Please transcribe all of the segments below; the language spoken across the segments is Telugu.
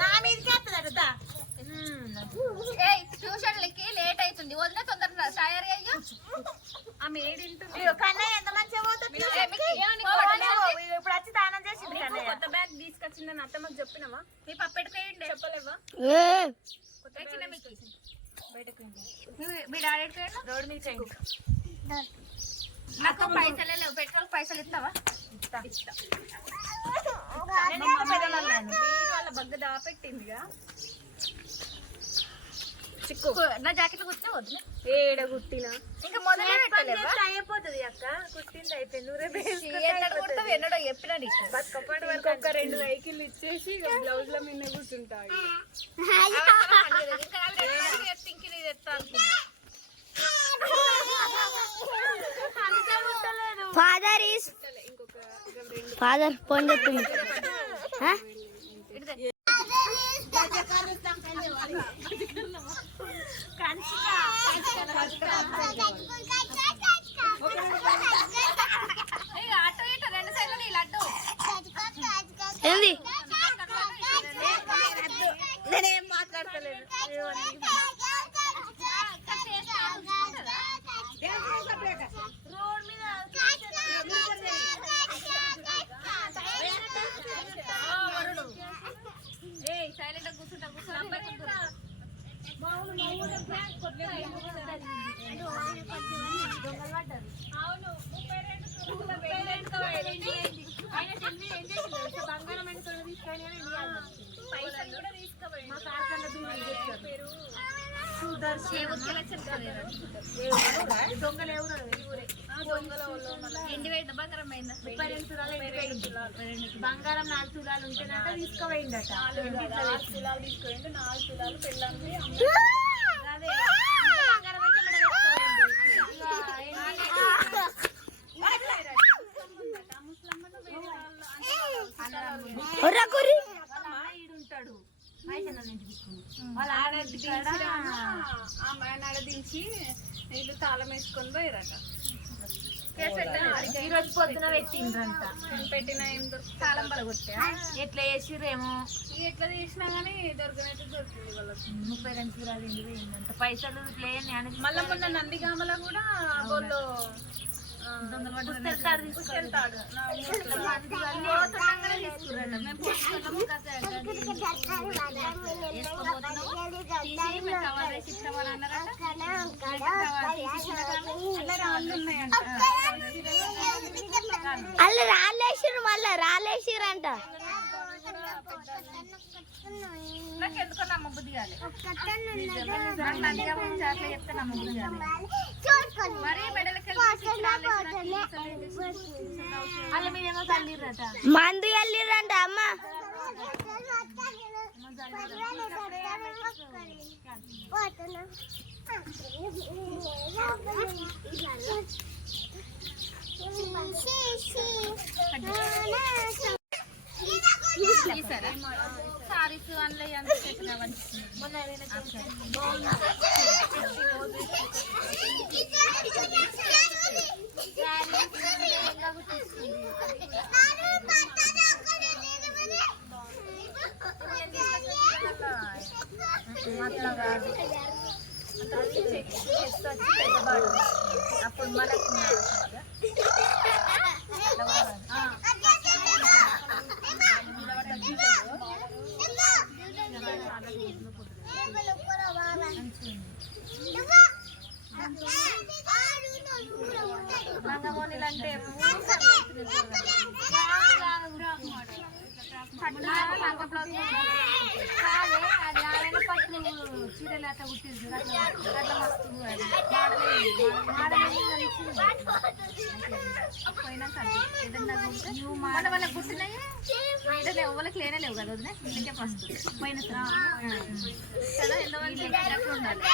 నా మీదకి వస్తుంది ట్యూషన్లకి లేట్ అవుతుంది వదిలే తొందరగా తయారీ అయ్యో. ఆమె ఏడింటుంది కన్నయ్య ఎంత మంచిగా పోతుంది ఇప్పుడు వచ్చి దానం చేసింది కొత్త బ్యాగ్ తీసుకొచ్చిందని అత్తమ్మకి చెప్పినావా? మీ పప్పెట్టుకోయండి చెప్పలేవా? తెచ్చిన మీకు మీ- మీ డాడీ రోడ్డు మీద చేయండి నాకు పైసలే లేవు. పెట్రోల్ పైసలు ఇస్తావా. వీరు వాళ్ళ బగ్గ దాపెట్టిందిగా. చిక్కు. నా జాకెట్ వద్దు. ఏడ గుట్టినా ఇంకా మొదలే పెట్టలేవా? చేస్తే అయిపోతుంది అక్క. కుట్టింది అయిపోయింది. నువ్వే ఎన్నడూ కుడతావు? ఎన్నడో చెప్పినా నీకు. బతుకప్పటి వరకు ఒక రెండు వెహికల్ ఇచ్చేసి బ్లౌజ్లో కూర్చుంటాయి. ఫాదర్ ఈస్ ఫాదర్ ఫోన్ చెప్తుంది ఏంది? నేనేం మాట్లాడతలేదు. ఏయ్ సైలెంట్ కూర్చుంటా అవును ముప్పై రెండు? బంగారం బంగారం అయిందా తులాలు ఎండిపోయింది బంగారం నాలుగు తులాలు ఉంటేనంట తీసుకుపోయిందట ఆరు తులాలు తీసుకోండి నాలుగు తులాలు పెళ్ళాంది అదే బంగారం అయితే మన ఒర్రా కురి వాళ్ళ ఈడు ఉంటాడు పైసలు నుంచి తీసుకుని వాళ్ళ ఆడది కాడ ఆమె ఆడ దించి వీళ్ళు తాళం వేసుకొని పోయారట ఈ రోజు పొద్దున పెట్టిండ్రంట. పెట్టిన ఏం దొరికి తాళం పలగొట్టా ఎట్లా చేసిర్రేమో? ఎట్లా తీసినా కానీ దొరకనైతే దొరికింది వాళ్ళకి. ముప్పై రెండు తులాలు ఎండిపోయిందంట పైసలు ఇట్లా ఏం నేను మళ్ళీ మొన్న నందిగామల కూడా వాళ్ళు తీసుకురండి మేము అల్ల రాలేసిరు మళ్ళా రాలేసిరంట ఎందుకో నమ్మబుద్ధి అట్లా చెప్తే మందు వెళ్ళిరంట అమ్మ. సారీస్ అందులో ఎంత చెప్పినావని అట్లా కాదు పెద్దవాడు అప్పుడు మనకు లంగమోనీలు అంటే చీరలు అట్లా కుట్టింది అట్లా అట్లా మస్తు పోయినాక ఏదన్నా మన వాళ్ళ గుట్టినాయి ఏదైనా ఎవరికి లేనేలేవు కదా వదిలే ఇంకే ఫస్ట్ పోయిన కదా ఎంతమంది ఉండాలి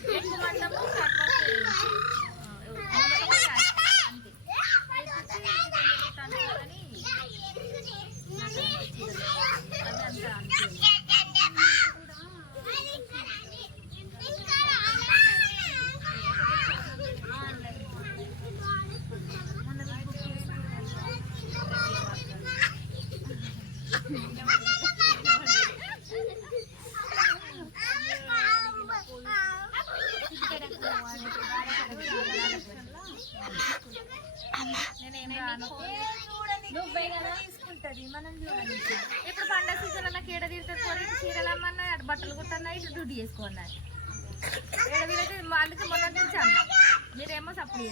别听他瞎说 తీసుకుంటది మనం చూడాలి. ఇప్పుడు పండగ సీజన్ అన్న కేడ తీరుతుంది కోరి చీరలు అమ్మన్నా అటు బట్టలు కుట్టన్నా ఇటు డ్యూటీ చేసుకోన్నా. ఏడ వీలైతే అందుకే మొన్న నుంచి అన్న మీరేమో సప్లై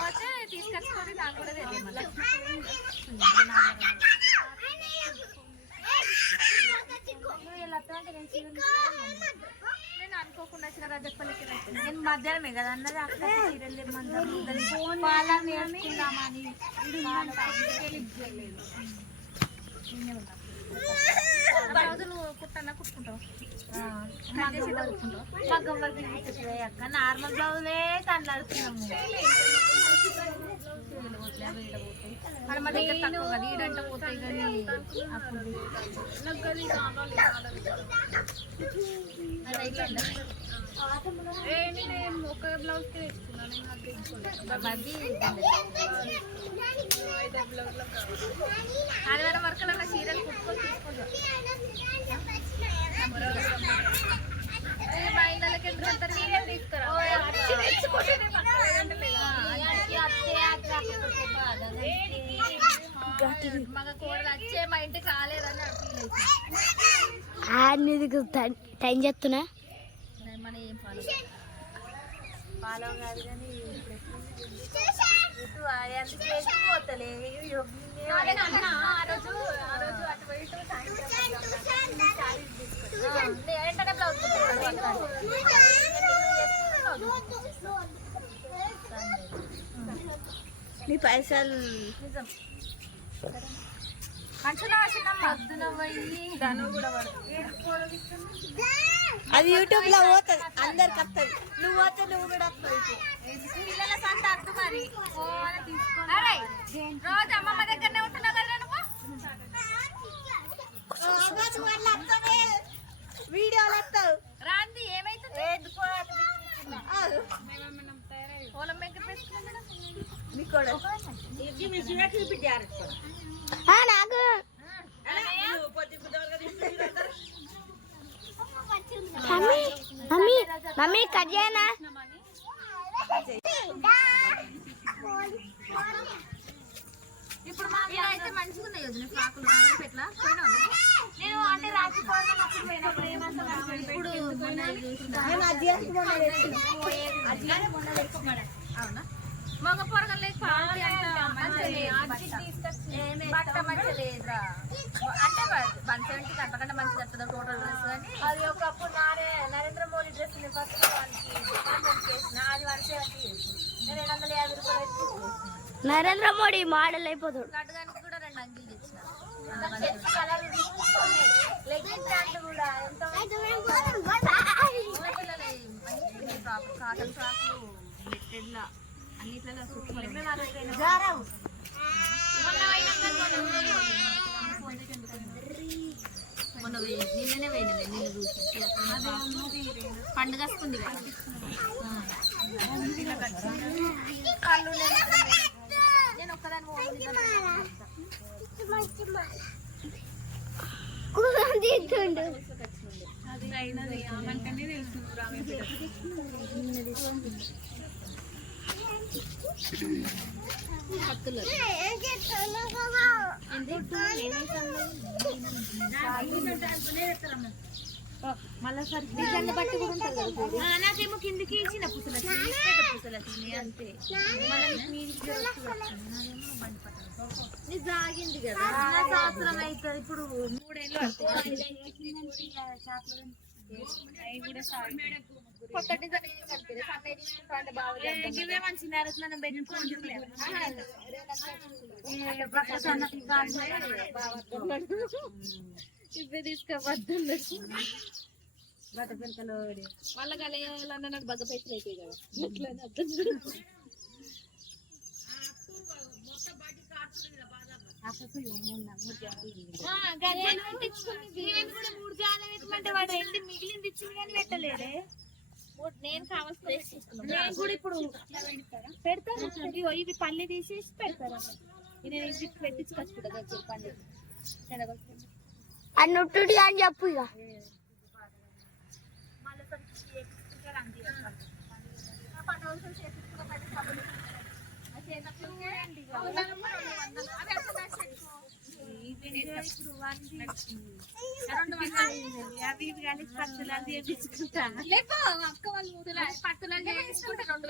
పోతే తీసుకొచ్చుకొని నాకు కూడా తెలియదు మళ్ళీ. నేను అనుకోకుండా వచ్చిన రజపల్లికి నేను మధ్యాహ్నమే కదా అన్నది అక్క సీరియల్ ఇమ్మంటారు పాల నేర్చుకుందామని నార్మల్ దగ్గర తక్కువ కదా ఈడంట పోతాయి కానీ అప్పుడు ఒక బ్లౌజ్కి తెచ్చుకున్నాను నేను అది తెచ్చుకోలేదు. అది ఐదు బ్లౌజ్లో కావాలి ఆదివారం వరకు అలా చీరలు కుట్టుకొని తీసుకుంటాం మా ఇళ్ళకి ఎందుకు వెళ్తారు చీరలు తీసుకురా మగ కోడలు వచ్చే మా ఇంటికి రాలేదని ఫీల్ టైం చెప్తున్నా. మన ఏం ఫాలో ఫాలో కాదు కానీ ఏంటంటే బ్లౌజ్ నీ పైసలు నిజం అది యూట్యూబ్లో పోతుంది. అందరికి వస్తుంది. నువ్వు పోతే నువ్వు కూడా వస్తావు పిల్లల సంత అద్దు మరి పోవాలి తీసుకొని అరే రోజు అమ్మమ్మ దగ్గరనే ఉంటున్నావు కదా నువ్వు వీడియోలు వస్తావు రాంది ఏమైతుంది మేమేమన్నా తయారై పొలం మెగ్గ పెట్టుకున్నా మీ కూడా. ఆ, నాకు. మమ్మీ మమ్మీ మమ్మీ కట్ చేయనా? ఇప్పుడు మా అయితే మంచిగా ఉన్నాయి వదిన ఫ్రాకులు పెట్ల నేను అంటే రాత్రి పౌర్ణమి పోయినప్పుడు ఏమంటారు ఇప్పుడు. అవునా? మగ పొరగలు లేక పాలు అంత మంచిగా లేదు. బట్ట. లేదురా. అంటే వన్ సెవెంటీకి అంతకంటే మంచిగా వస్తుందా టోటల్ డ్రెస్ అది ఒకప్పుడు నానే నరేంద్ర మోడీ డ్రెస్ ఫస్ట్ వానికి కాంప్లైంట్ చేసిన. అది వన్ సెవెంటీ నేను రెండు వందల యాభై రూపాయలు పెట్టి తీసుకొచ్చిన. నరేంద్ర మోడీ మోడల్ అయిపోతాడు. కూడా రెండు అంగీలు తెచ్చిన మంచి కాటన్ ఫ్రాక్లు. మొన్న నిన్ననే పోయినా నిన్న చూసి పండుగ వస్తుంది నేను ఒక్కదాని అది అయినది ఆమెకనే తెలుసు మళ్ళా సరి డిజైన్ బట్టి కూడా ఉంటుంది కదా నాకేమో కిందికి ఇచ్చిన పుసలు పుసలు అంతే జాగింది కదా నా సంవత్సరం అవుతుంది. ఇప్పుడు మూడేళ్ళు కొత్త డిజైన్ ఏం కనిపించదు. సన్న డిజైన్ అంటే బాగుంది ఇవే మంచి నేరస్ మనం పెట్టుకోండి ఇవే తీసుకోవద్దు బట్ట పిల్లకలు మళ్ళీ కలియాలన్న బగ్గ పైసలు అయితే కదా. అట్లనే అర్థం మూడు జానం ఎత్తమంటే వాడు ఏంటి? మిగిలింది ఇచ్చింది కానీ పెట్టలేదే. నేను కావాల్సిన నేను కూడా ఇప్పుడు పెడతాను. ఇదిగో ఇవి పల్లి తీసేసి పెడతాను. ఇది నేను ఇది పెట్టించుకొచ్చుకుంటా దగ్గర పల్లి తినగొచ్చు అని నుట్టుడి అని చెప్పు ఇక. మళ్ళీ రెండు వందలు. పట్టులు అంటే రెండు